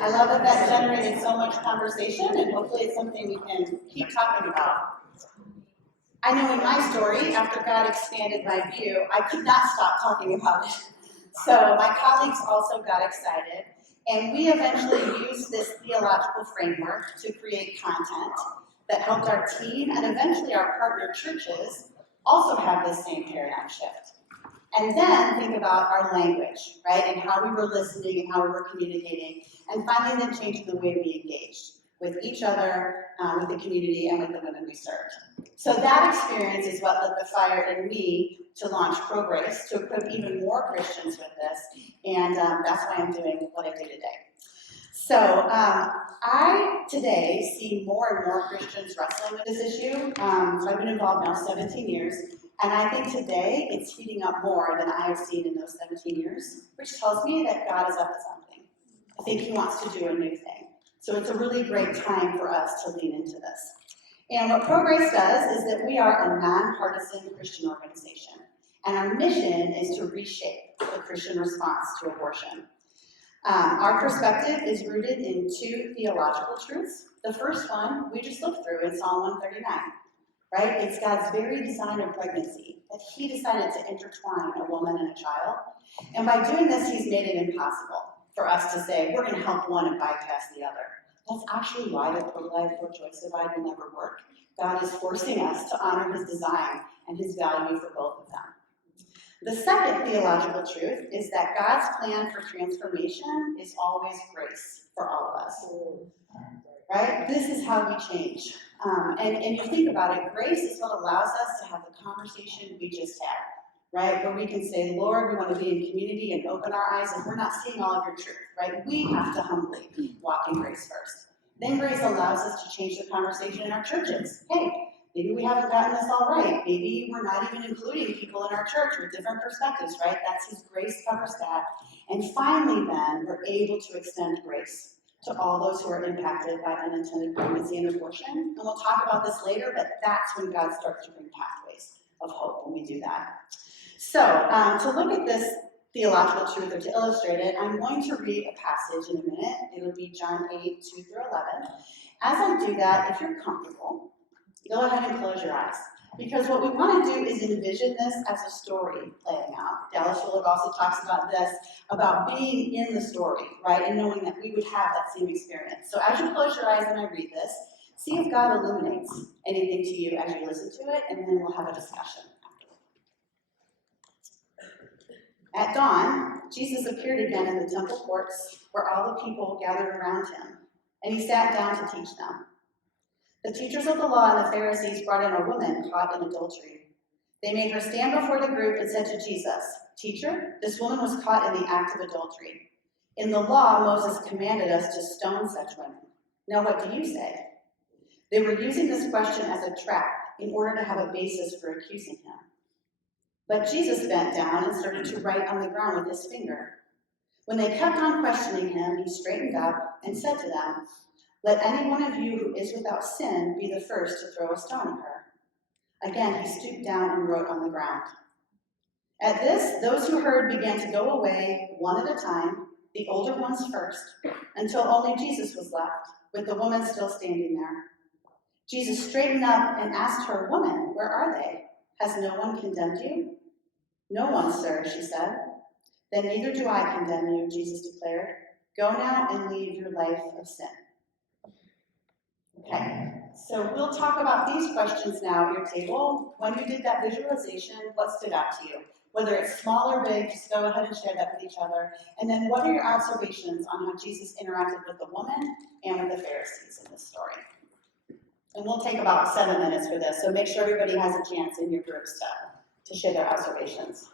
I love that that generated so much conversation, and hopefully it's something we can keep talking about. I know in my story, after God expanded my view, I could not stop talking about it. So my colleagues also got excited, and we eventually used this theological framework to create content that helped our team and eventually our partner churches also have this same paradigm shift. And then think about our language, right, and how we were listening and how we were communicating, and finally then changing the way we engaged with each other, with the community, and with the women we served. So that experience is what lit the fire in me to launch ProGrace, to equip even more Christians with this, and that's why I'm doing what I do today. So I today see more and more Christians wrestling with this issue. So I've been involved now 17 years, and I think today it's heating up more than I have seen in those 17 years, which tells me that God is up to something. I think He wants to do a new thing. So it's a really great time for us to lean into this. And what ProGrace does is that we are a non-partisan Christian organization, and our mission is to reshape the Christian response to abortion. Our perspective is rooted in two theological truths. The first one we just looked through in Psalm 139, right? It's God's very design of pregnancy, that He decided to intertwine a woman and a child. And by doing this, He's made it impossible for us to say, we're going to help one and bypass the other. That's actually why the pro-life, pro-choice divide will never work. God is forcing us to honor His design and His value for both of them. The second theological truth is that God's plan for transformation is always grace for all of us. Right? This is how we change. And you think about it, grace is what allows us to have the conversation we just had, right? Where we can say, Lord, we want to be in community and open our eyes, and we're not seeing all of your truth, right? We have to humbly walk in grace first. Then grace allows us to change the conversation in our churches. Hey, maybe we haven't gotten this all right. Maybe we're not even including people in our church with different perspectives, right? That's His grace covers that. And finally then, we're able to extend grace to all those who are impacted by unintended pregnancy and abortion. And we'll talk about this later, but that's when God starts to bring pathways of hope when we do that. So to look at this theological truth, or to illustrate it, I'm going to read a passage in a minute. It'll be John 8, 2 through 11. As I do that, if you're comfortable, go ahead and close your eyes. Because what we want to do is envision this as a story playing out. Dallas Willard also talks about this, about being in the story, right? And knowing that we would have that same experience. So as you close your eyes and I read this, see if God illuminates anything to you as you listen to it, and then we'll have a discussion. At dawn, Jesus appeared again in the temple courts where all the people gathered around Him, and He sat down to teach them. The teachers of the law and the Pharisees brought in a woman caught in adultery. They made her stand before the group and said to Jesus, "Teacher, this woman was caught in the act of adultery. In the law, Moses commanded us to stone such women. Now what do you say?" They were using this question as a trap in order to have a basis for accusing Him. But Jesus bent down and started to write on the ground with His finger. When they kept on questioning Him, He straightened up and said to them, "Let any one of you who is without sin be the first to throw a stone at her." Again, He stooped down and wrote on the ground. At this, those who heard began to go away, one at a time, the older ones first, until only Jesus was left, with the woman still standing there. Jesus straightened up and asked her, "Woman, where are they? Has no one condemned you?" "No one, sir," she said. "Then neither do I condemn you," Jesus declared. "Go now and leave your life of sin." Okay, so we'll talk about these questions now at your table. When you did that visualization, what stood out to you? Whether it's small or big, just go ahead and share that with each other. And then what are your observations on how Jesus interacted with the woman and with the Pharisees in this story? And we'll take about 7 minutes for this, so make sure everybody has a chance in your groups to share their observations.